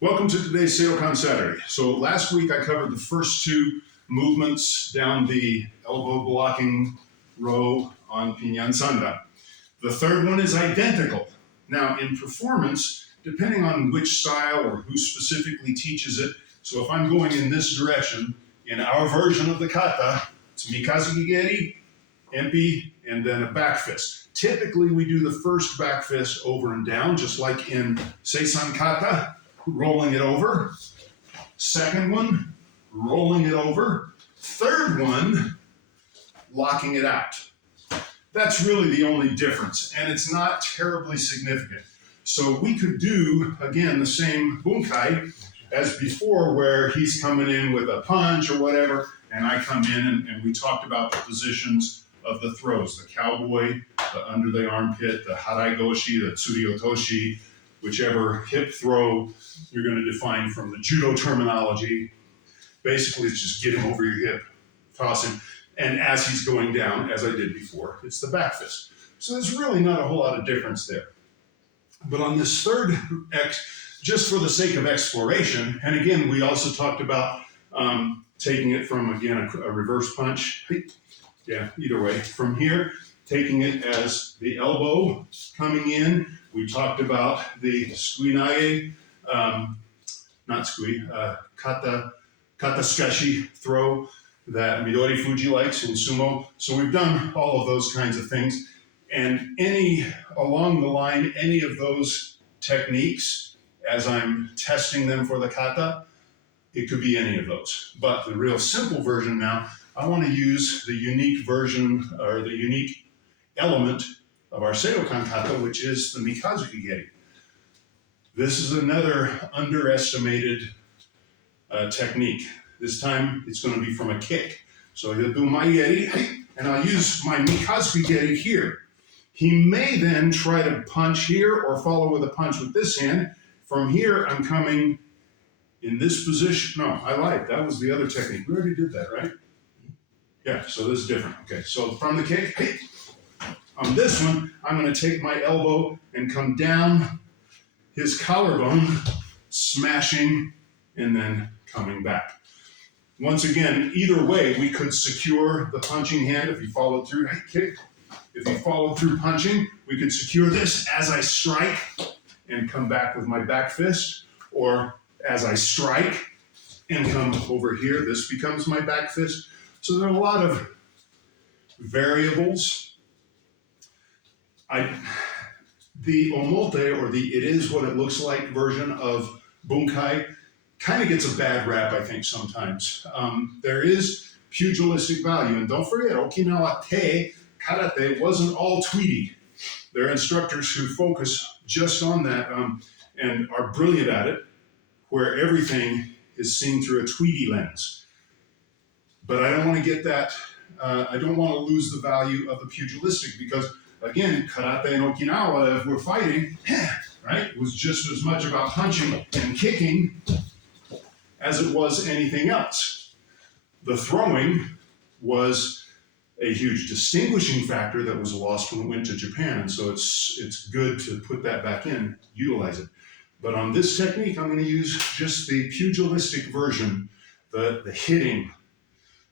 Welcome to today's Seidokan Saturday. So last week I covered the first two movements down the elbow blocking row on Pinan Sandan. The third one is identical. Now in performance, depending on which style or who specifically teaches it, so if I'm going in this direction, in our version of the kata, it's mikazuki geri, empi, and then a back fist. Typically we do the first back fist over and down, just like in Seisan kata, rolling it over. Second one, rolling it over. Third one, locking it out. That's really the only difference, and it's not terribly significant. So we could do, again, the same bunkai as before, where he's coming in with a punch or whatever, and I come in and we talked about the positions of the throws, the cowboy, the under the armpit, the harai goshi, the tsuriotoshi, whichever hip throw you're going to define from the judo terminology. Basically, it's just get him over your hip, toss him, and as he's going down, as I did before, it's the back fist. So there's really not a whole lot of difference there. But on this third X, just for the sake of exploration, and again, we also talked about taking it from, again, a reverse punch. Yeah, either way. From here, taking it as the elbow coming in. We talked about the suinage, kata sukashi throw that Midori Fuji likes in sumo. So we've done all of those kinds of things. And along the line, any of those techniques, as I'm testing them for the kata, it could be any of those. But the real simple version now, I want to use the unique version or the unique element of our Seidokan kata, which is the mikazuki geri. This is another underestimated technique. This time it's going to be from a kick. So he'll do my geri, and I'll use my mikazuki geri here. He may then try to punch here or follow with a punch with this hand. From here, I'm coming in this position. No, I lied. That was the other technique. We already did that, right? Yeah, so this is different. Okay, so from the kick, on this one, I'm going to take my elbow and come down his collarbone, smashing, and then coming back. Once again, either way, we could secure the punching hand if you followed through, kick. If you followed through punching, we could secure this as I strike and come back with my back fist, or as I strike and come over here, this becomes my back fist. So there are a lot of variables. The omote, or the it is what it looks like version of bunkai, kind of gets a bad rap, I think, sometimes. There is pugilistic value, and don't forget, Okinawan karate wasn't all Tweety. There are instructors who focus just on that and are brilliant at it, where everything is seen through a Tweety lens. But I don't want to get that, I don't want to lose the value of the pugilistic, because again, karate in Okinawa, if we're fighting, right, was just as much about punching and kicking as it was anything else. The throwing was a huge distinguishing factor that was lost when it went to Japan, and so it's good to put that back in, utilize it. But on this technique, I'm going to use just the pugilistic version, the hitting.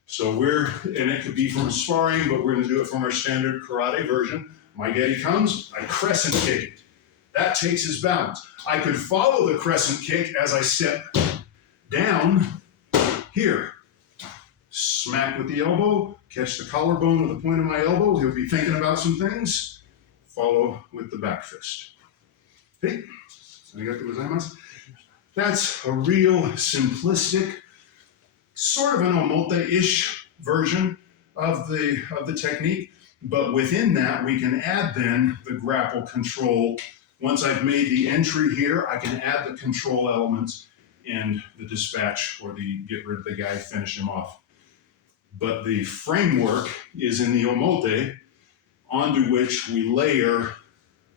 So and it could be from sparring, but we're going to do it from our standard karate version. My geri comes, I crescent kick it. That takes his balance. I could follow the crescent kick as I step down here. Smack with the elbow, catch the collarbone with the point of my elbow. He'll be thinking about some things. Follow with the back fist. Hey, arigatou gozaimasu. That's a real simplistic, sort of an omote-ish version of the technique. But within that, we can add then the grapple control. Once I've made the entry here, I can add the control elements and the dispatch, or the get rid of the guy, finish him off. But the framework is in the omote, onto which we layer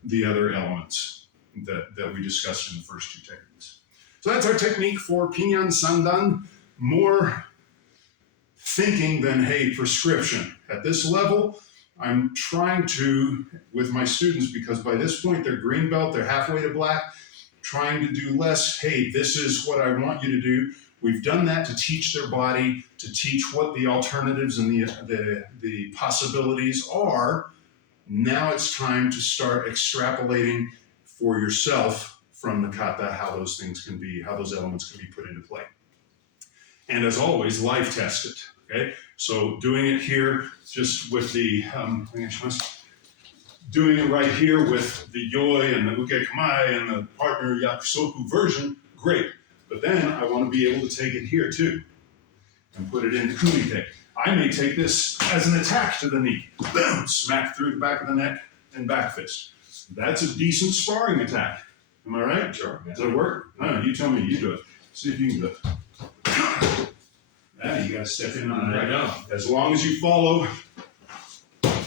the other elements that we discussed in the first two techniques. So that's our technique for Pinan Sandan. More thinking than, hey, prescription. At this level, I'm trying to, with my students, because by this point they're green belt, they're halfway to black, trying to do less. Hey, this is what I want you to do. We've done that to teach their body, to teach what the alternatives and the possibilities are. Now it's time to start extrapolating for yourself from the kata how those things can be, how those elements can be put into play. And as always, live test it. Okay, so doing it here just with the doing it right here with the yoi and the uke kamai and the partner yakusoku version, great. But then I want to be able to take it here too and put it into kumite. I may take this as an attack to the knee. Boom! Smack through the back of the neck and back fist. That's a decent sparring attack. Am I right? Sure. Does it work? No, you tell me. You do it. See if you can do it. Now you got to step in on that. I know. As long as you follow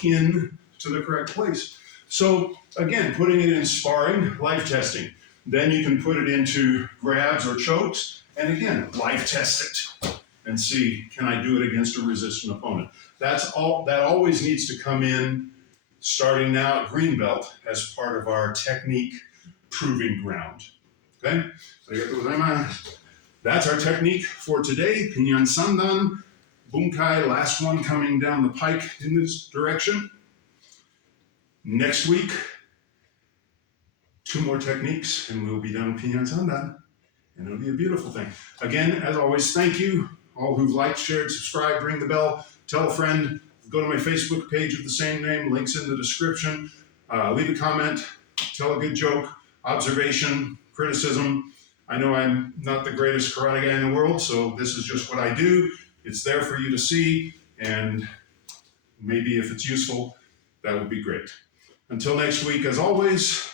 in to the correct place. So again, putting it in sparring, life testing. Then you can put it into grabs or chokes, and again, life test it and see, can I do it against a resistant opponent? That's all. That always needs to come in starting now at green belt as part of our technique proving ground. Okay? That's our technique for today. Pinan Sandan, bunkai, last one coming down the pike in this direction. Next week, 2 more techniques, and we'll be done with Pinan Sandan, and it'll be a beautiful thing. Again, as always, thank you, all who've liked, shared, subscribed, ring the bell, tell a friend, go to my Facebook page of the same name, links in the description, leave a comment, tell a good joke, observation, criticism. I know I'm not the greatest karate guy in the world, so this is just what I do. It's there for you to see, and maybe if it's useful, that would be great. Until next week, as always,